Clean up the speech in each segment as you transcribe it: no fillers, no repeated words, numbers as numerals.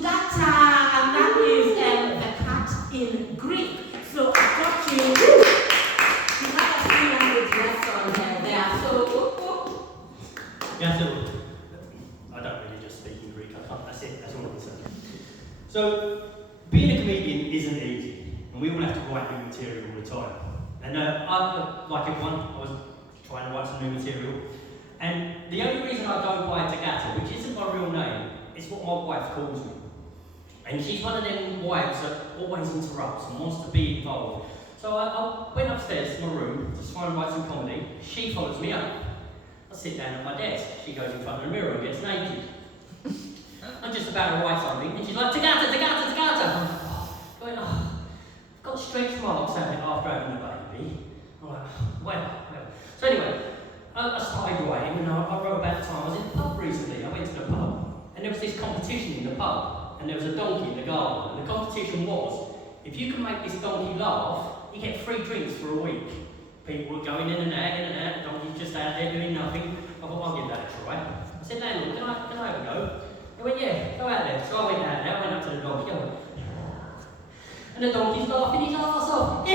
Tagata, and that is the cat in Greek. So I've got you. You have a few language lessons there. So, yeah, so I don't really just speak in Greek. I can't. That's it. That's all I can say. So being a comedian isn't easy, and we all have to write new material all the time. And I, like everyone, I was trying to write some new material. And the only reason I go by Tagata, which isn't my real name, is what my wife calls me. And she's one of them wives that always interrupts and wants to be involved. So I went upstairs to my room to try and write some comedy. She follows me up. I sit down at my desk. She goes in front of the mirror and gets naked. I'm just about to write something, and she's like, Tagata, Tagata, Tagata. I'm going, I've got stretch marks after having a baby. I'm like, well. So anyway, I started writing, and I wrote about the time I was in the pub recently. I went to the pub, and there was this competition in the pub, and there was a donkey in the garden. And the competition was, if you can make this donkey laugh, you get free drinks for a week. People were going in and out, the donkey's just out there doing nothing. I thought, I'll give that a try. I said, landlord, can I have a go? He went, yeah, go out there. So I went out there, I went up to the donkey, and the donkey's laughing his arse off.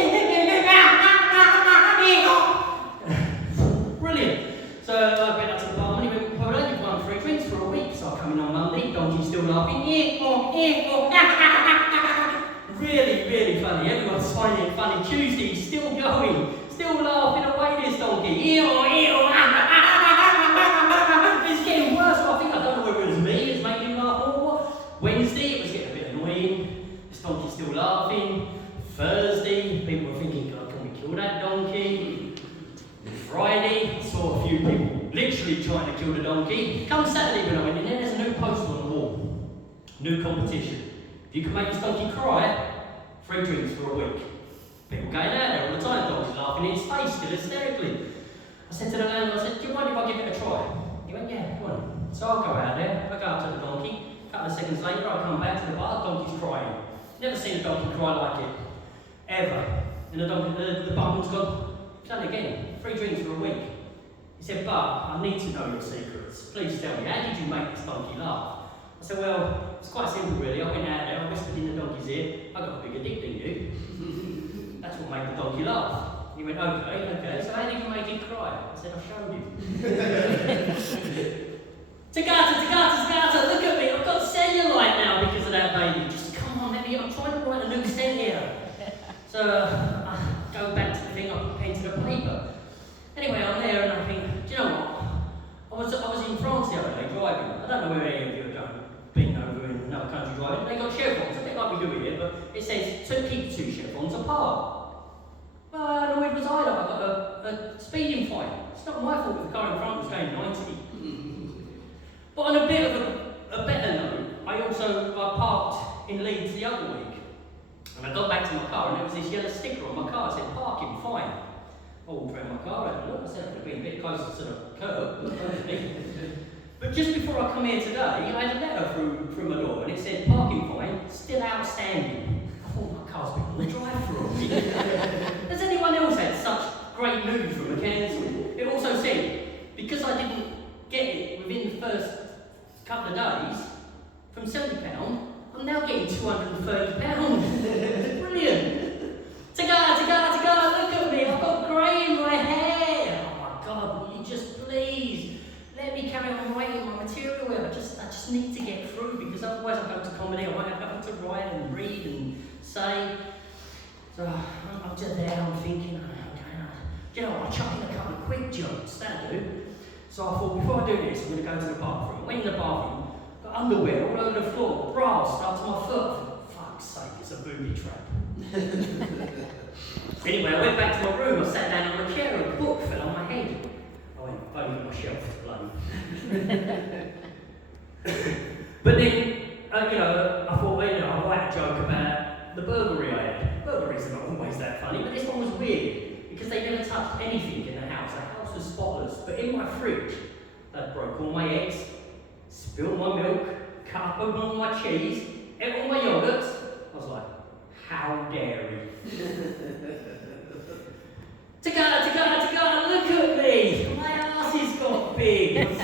Brilliant. So I went up to the barman, he went, hold on, you've won free drinks for a week. So I come in on Monday, donkey's still laughing. Really, really funny. Everyone's finding it funny. Tuesday, he's still going, still laughing away, this donkey. It's getting worse. I think, I don't know whether it was me that's making him laugh or what. Wednesday, it was getting a bit annoying. This donkey's still laughing. Thursday, people were thinking, God, can we kill that donkey? Friday, I saw a few people literally trying to kill the donkey. Come Saturday when I went in there, there's a new poster on the wall. New competition. If you can make this donkey cry, free drinks for a week. People going out there all the time, the donkey's laughing in his face, still hysterically. I said to the landlord, I said, do you mind if I give it a try? He went, yeah, come on. So I'll go out there, I go up to the donkey. A couple of seconds later, I come back to the bar, the donkey's crying. Never seen a donkey cry like it. Ever. And the barman's gone, he's done it again. Free drinks for a week. He said, but I need to know your secrets. Please tell me, how did you make this donkey laugh? I said, well, it's quite simple really. I went out there, I whispered in the donkey's ear, I got a bigger dick than you. That's what made the donkey laugh. He went, okay, so how did you make it cry? I said, I'll show you. Tagata, look at me, I've got cellulite now because of that baby. Just come on, let me, I'm trying to write a new set here. So I go back to the thing, I put pen to the paper. Anyway, I'm there and I think, do you know what? I was in France the other day driving. I don't know where any of you have been over in another country driving. They got chevrons, a bit like we do here, but it says to keep two chevrons apart. Well, annoyed was I got a speeding fine. It's not my fault if the car in front was going 90. But on a bit of a better note, I parked in Leeds the other week. And I got back to my car and there was this yellow sticker on my car. It said parking fine. I walked around my car and look, I said I could have been a bit closer to the curb, but just before I come here today, I had a letter through my door and it said parking fine, still outstanding. I thought my car's been on the drive-through. Has anyone else had such great news from the council? It also said, because I didn't get it within the first couple of days, from £70, I'm now getting £230. Brilliant. Tagata, look at me, I've got grey in my hair. Oh my God, will you just please let me carry on writing my material here? I just need to get through because otherwise I'll go to comedy, I won't have nothing to write and read and say. So I'm just there, I'm thinking, okay, you know, I'll chuck in a couple of quick jokes, that'll do. So I thought, before I do this, I'm going to go to the bathroom. I went in the bathroom, got underwear all over the floor, bras stuck to my foot. Fuck's sake, it's a booby trap. Anyway, I went back to my room, I sat down on my chair, a book fell on my head. I went, I've only got my shelf to blame. But then, I thought, I'll write a joke about the burglary I had. Burglaries are not always that funny, but this one was weird, because they never touched anything in the house. The house was spotless, but in my fridge, they broke all my eggs, spilled my milk, cut open all my cheese, ate all my yogurts. I was like, how dare you? Tagata, look at me! My ass has got big! Oh my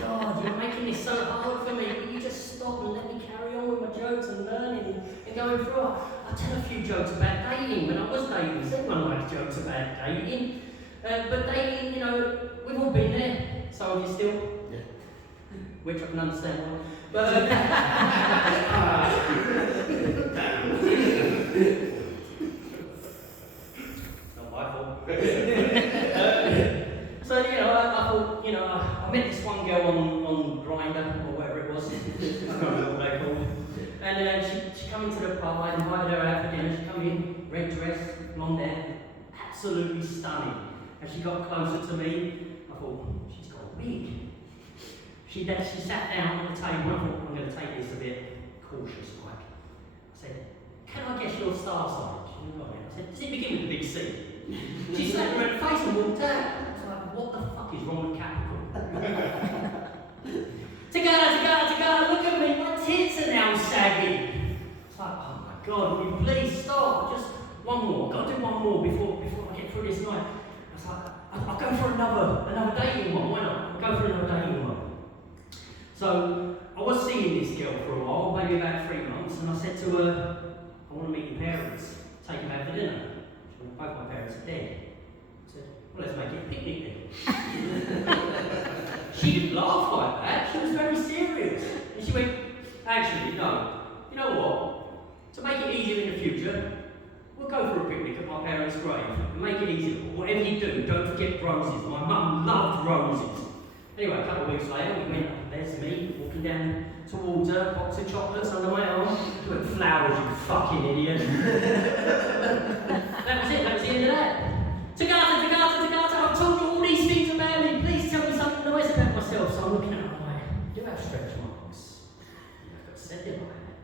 God, you're making this so hard for me. Will you just stop and let me carry on with my joke? through. I tell a few jokes about dating. When I was dating, everyone likes jokes about dating. But dating, you know, we've all been there. Some of you still. Yeah. Which I can understand why. But not my fault. So, you know, I thought, you know, I met this one girl on Grindr or whatever it was. I can't remember what they called. And she come into the pub, I invited her out for dinner. She come in, red dress, blonde hair, absolutely stunning. As she got closer to me, I thought, she's got a wig. She sat down at the table. I thought, I'm going to take this a bit cautious, like. I said, can I guess your star sign? She went, right. I said, does it begin with a big C? She slapped her in the face and walked out. I was like, what the fuck is wrong with Capricorn? Tagada, look at me, my tits are now saggy. It's like, oh my God, will you please stop? Just one more, gotta do one more before I get through this night. I was like, I'll go for another dating one, why not? I'll go for another dating one. So, I was seeing this girl for a while, maybe about 3 months, and I said to her, I want to meet your parents, take them out for dinner. She went, both my parents are dead. I said, well, let's make it a picnic then. She didn't laugh like that, she was very serious. And she went, actually, no, you know what? To make it easier in the future, we'll go for a picnic at my parents' grave and make it easier. Whatever you do, don't forget roses. My mum loved roses. Anyway, a couple of weeks later, we went, there's me, walking down towards her, box of chocolates under my arm. She went, flowers, you fucking idiot. That was it, that was the end of that. Tagata, I've told you all these things about me. Please tell me something nice about myself. So I'm looking at her like, you do have stretch marks. You've got said it like that.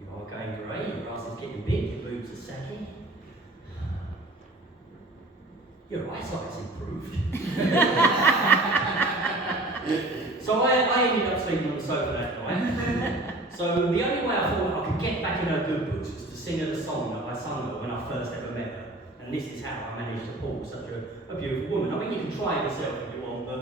You are going grey, your ass is getting big, your boobs are saggy. Your eyesight's improved. So I ended up sleeping on the sofa that night. So the only way I thought I could get back in her good books was to sing her the song that I sung her when I first ever met her. And this is how I managed to pull such a beautiful woman. I mean, you can try it yourself if you want, but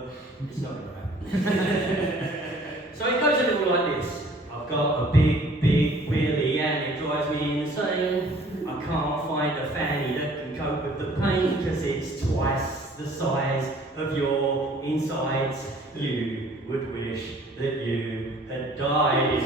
it's not going to happen. So it goes a little like this. I've got a big wheelie and it drives me insane. I can't find a fanny that can cope with the pain because it's twice the size of your insides. You would wish that you had died